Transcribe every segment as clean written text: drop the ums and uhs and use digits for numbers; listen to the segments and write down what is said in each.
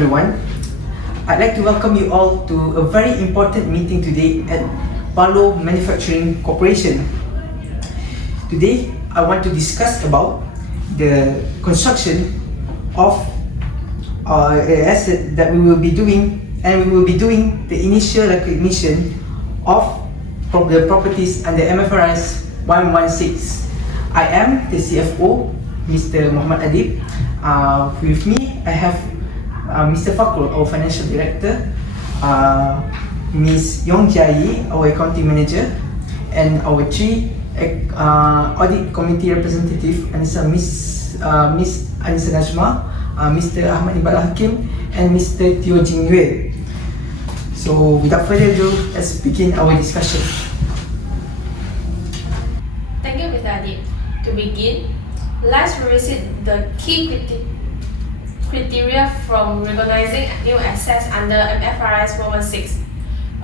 everyone. I'd like to welcome you all to a very important meeting today at Palo Manufacturing Corporation. Today, I want to discuss about the construction of asset that we will be doing, and we will be doing the initial recognition of the properties under Mfrs 116. I am the CFO, Mr. Muhammad Adib. With me, I have Mr. Fachrul, our Financial Director, Ms. Yeong, our Accounting Manager, and our three Audit Committee Representative, Ms. Annesa Najma, Mr. Ahmad Iqbal Hakim, and Mr. Teo Jing Yue. So, without further ado, let's begin our discussion. Thank you, Mr. Adib. To begin, let's revisit the key criteria from recognizing new assets under Mfrs 116.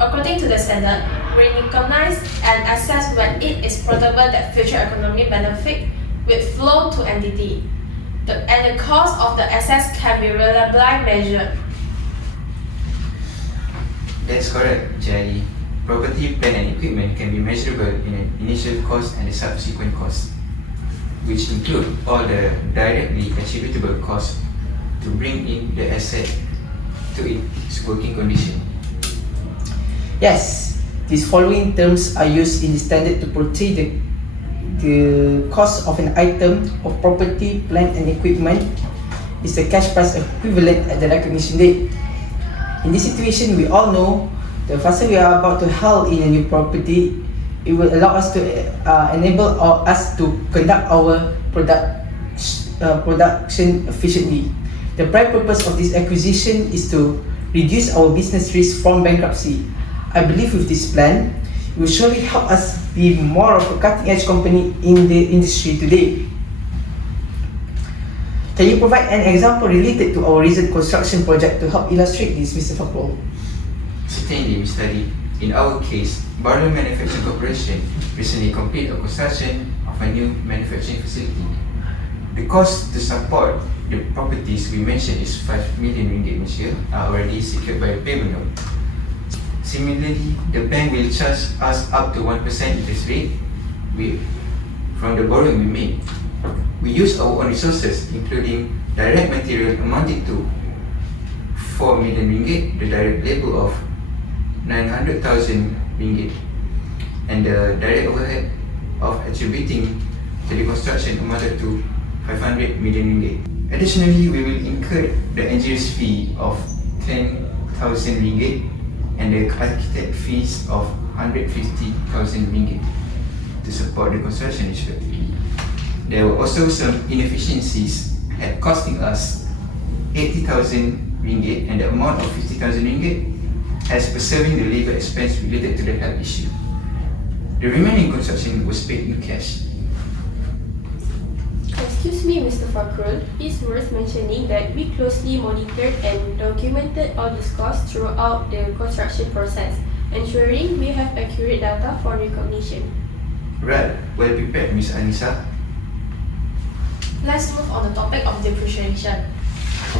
According to the standard, we recognize an asset when it is probable that future economic benefit will flow to entity, and the cost of the assets can be reliably measured. That's correct, Jai. Property, plant and equipment can be measurable in an initial cost and the subsequent cost, which include all the directly attributable costs to bring in the asset to its working condition. Yes, these following terms are used in the standard to portray the cost of an item of property, plant and equipment is the cash price equivalent at the recognition date. In this situation, we all know the faster we are about to hold in a new property, it will allow us to enable us to conduct our production efficiently. The prime purpose of this acquisition is to reduce our business risk from bankruptcy. I believe with this plan, it will surely help us be more of a cutting-edge company in the industry today. Can you provide an example related to our recent construction project to help illustrate this, Mr. Fachrul? Certainly, Mr. Adib. In our case, Palo Manufacturing Corporation recently completed a construction of a new manufacturing facility. The cost to support the properties we mentioned is 5 million ringgit this year, are already secured by a payment note. Similarly, the bank will charge us up to 1% interest rate from the borrowing we made. We use our own resources, including direct material amounting to 4 million ringgit, the direct labor of 900,000 ringgit, and the direct overhead of attributing to the construction amounted to 500 million ringgit. Additionally, we will incur the engineer's fee of 10,000 ringgit and the architect fees of 150,000 ringgit to support the construction respectively. There were also some inefficiencies at costing us 80,000 ringgit and the amount of 50,000 ringgit as per serving the labor expense related to the health issue. The remaining construction was paid in cash. Excuse me, Mr. Fachrul, it's worth mentioning that we closely monitored and documented all these costs throughout the construction process, ensuring we have accurate data for recognition. Right, well prepared, Ms. Annesa. Let's move on the topic of depreciation.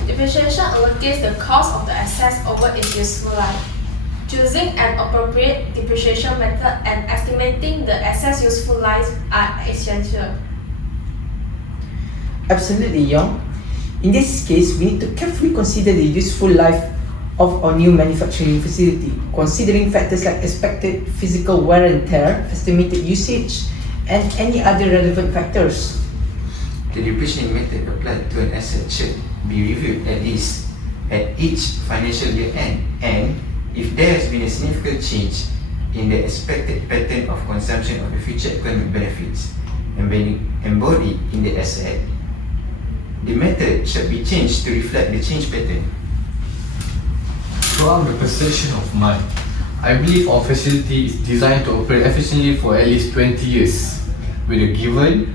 Depreciation allocates the cost of the assets over its useful life. Choosing an appropriate depreciation method and estimating the asset's useful life are essential. Absolutely, Yeong. In this case, we need to carefully consider the useful life of our new manufacturing facility, considering factors like expected physical wear and tear, estimated usage, and any other relevant factors. The depreciation method applied to an asset should be reviewed at least at each financial year end, and if there has been a significant change in the expected pattern of consumption of the future economic benefits embodied in the asset, the method should be changed to reflect the change pattern. Throughout the perception of mine, I believe our facility is designed to operate efficiently for at least 20 years, with a given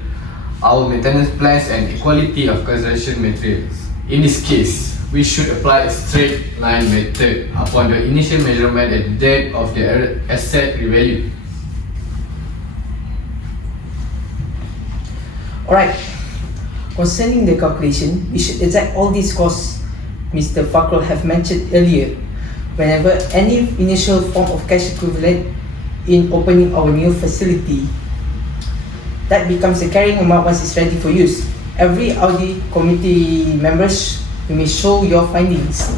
our maintenance plans and equality of construction materials. In this case, we should apply a straight line method upon the initial measurement at the date of the asset revalue. Alright, concerning the calculation, we should exact all these costs Mr. Fachrul have mentioned earlier, whenever any initial form of cash equivalent in opening our new facility, that becomes a carrying amount once it's ready for use. Every Audit committee members, you may show your findings.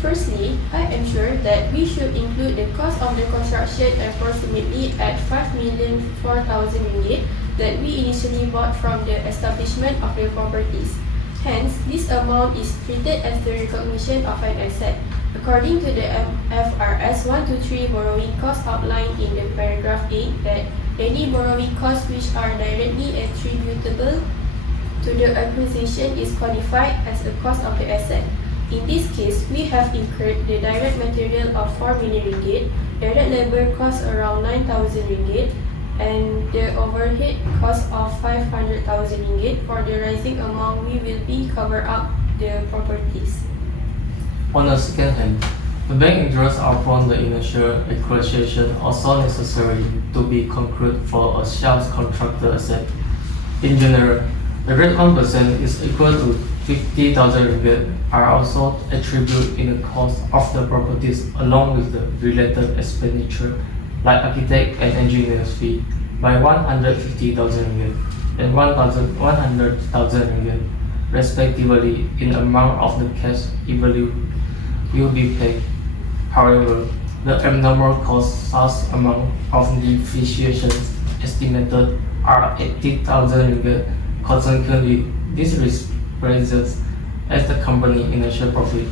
Firstly, I am sure that we should include the cost of the construction approximately at 5,004,000 ringgit that we initially bought from the establishment of the properties. Hence, this amount is treated as the recognition of an asset. According to the Mfrs 123 borrowing costs outlined in the paragraph 8, that any borrowing costs which are directly attributable to the acquisition is qualified as a cost of the asset. In this case, we have incurred the direct material of 4 million ringgit, direct labor cost around 9,000 ringgit, and the overhead cost of 500,000 ringgit. For the rising amount, we will be cover up the properties. On the second hand, the bank interests upon the initial acquisition also necessary to be concrete for a sales contractor asset. In general, the rate 1% is equal to 50,000 ringgit are also attributed in the cost of the properties along with the related expenditure like architect and engineer's fee by 150,000 ringgit and 100,000 ringgit respectively in amount of the cash value will be paid. However, the abnormal costs such amount of depreciations estimated are 80,000 ringgit. Consequently, this represents as the company initial profit.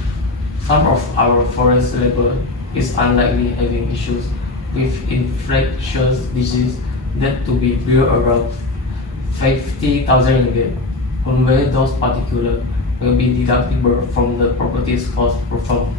Some of our forest labor is unlikely having issues with infectious disease that to be billed around 50,000 ringgit. Only those particular will be deductible from the property's cost performed.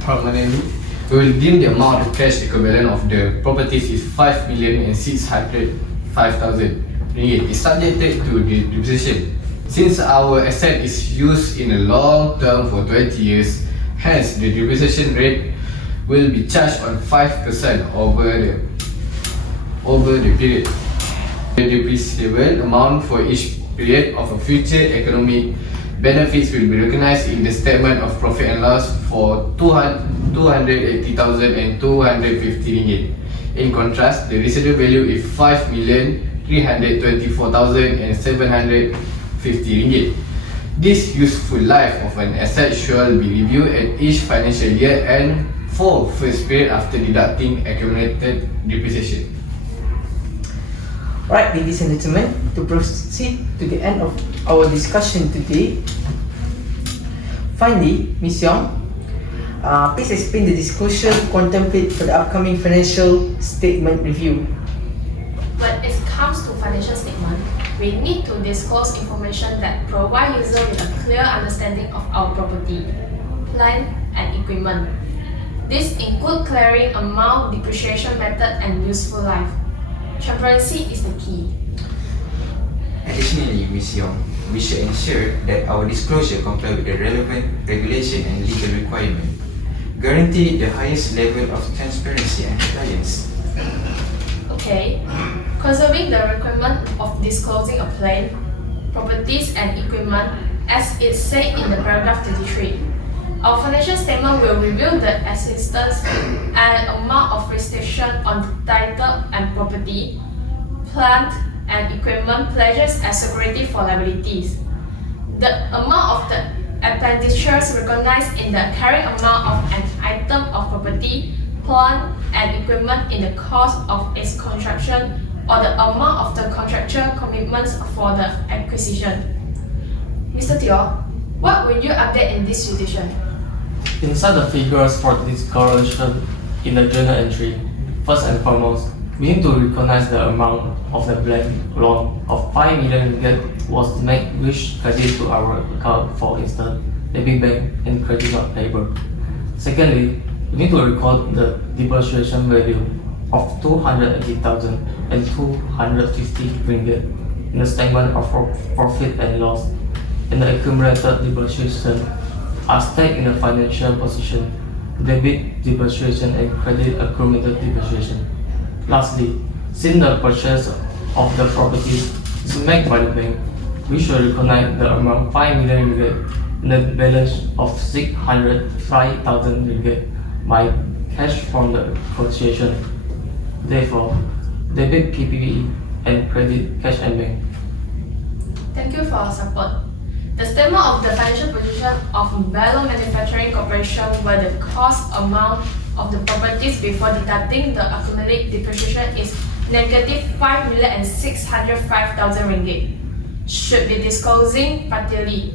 Permanently, we will deem the amount of cash equivalent of the properties is 5,605,000 ringgit is subjected to the depreciation. Since our asset is used in a long term for 20 years, hence the depreciation rate will be charged on 5% over the period. The depreciable amount for each period of a future economic benefits will be recognized in the statement of profit and loss for 280,000 and 250 ringgit. In contrast, the residual value is 5,324,750 ringgit. This useful life of an asset shall be reviewed at each financial year and for first period after deducting accumulated depreciation. Right, ladies and gentlemen, to proceed to the end of our discussion today. Finally, Ms. Yeong, please explain the disclosure contemplated for the upcoming financial statement review. When it comes to financial statement, we need to disclose information that provide user with a clear understanding of our property, plant, and equipment. This include clearing amount, depreciation method, and useful life. Transparency is the key. Additionally, Ms. Yeong, we should ensure that our disclosure comply with the relevant regulation and legal requirement, guarantee the highest level of transparency and compliance. Okay, conserving the requirement of disclosing a plan, properties, and equipment as it said in the paragraph 33. Our financial statement will reveal the existence and amount of restriction on title and property, plant, and equipment pledges as security for liabilities. The amount of the expenditures recognized in the carrying amount of an item of property, plant, and equipment in the cost of its construction, or the amount of the contractual commitments for the acquisition. Mr. Teo, what will you update in this situation? Inside the figures for disclosure in the journal entry, first and foremost, we need to recognize the amount of the blank loan of 5 million ringgit was made which credit to our account, for instance, Debit Bank and credit of labor. Secondly, we need to record the depreciation value of 280,000 and 250 ringgit in the statement of profit and loss, and the accumulated depreciation are stated in the financial position, debit depreciation and credit accumulated depreciation. Lastly, since the purchase of the properties is made by the bank, we should recognize the amount 5 million ringgit net balance of 605,000 ringgit by cash from the association. Therefore, debit PPE and credit cash and bank. Thank you for your support. The statement of the financial position of Bello Manufacturing Corporation where the cost amount of the properties before deducting the accumulated depreciation is negative 5,605,000 ringgit should be disclosing partially.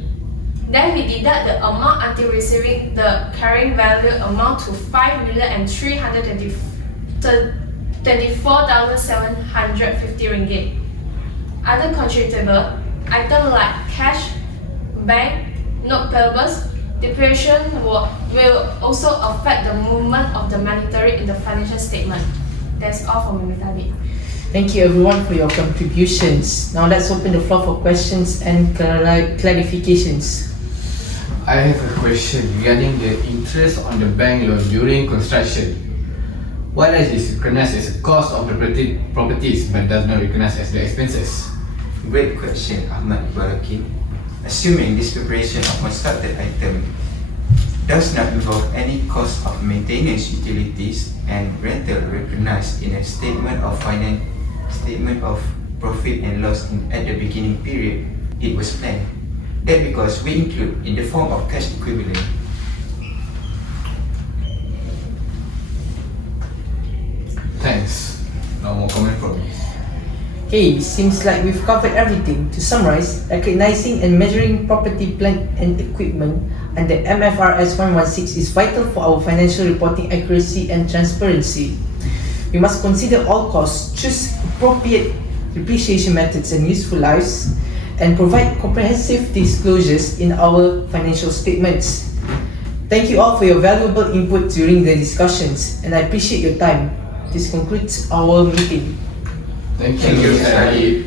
Then we deduct the amount until receiving the carrying value amount to 5,324,750 ringgit. Other contributable items like cash, bank, note payables, depreciation will also affect the movement of the monetary in the financial statement. That's all from me, Adib. Thank you everyone for your contributions. Now let's open the floor for questions and clarifications. I have a question regarding the interest on the bank loan during construction. Why does it recognize as a cost of the properties but does not recognize as the expenses? Great question, Ahmad, Iqbal, Hakim. Assuming this preparation of constructed item does not involve any cost of maintenance, utilities, and rental recognized in a statement of profit and loss at the beginning period, it was planned. That because we include in the form of cash equivalent. Thanks. No more comment from me. Okay, seems like we've covered everything. To summarize, recognizing and measuring property, plant and equipment under MFRS 116 is vital for our financial reporting accuracy and transparency. We must consider all costs, choose appropriate depreciation methods and useful lives, and provide comprehensive disclosures in our financial statements. Thank you all for your valuable input during the discussions, and I appreciate your time. This concludes our meeting. Thank Thank you, you, Mr. Adib.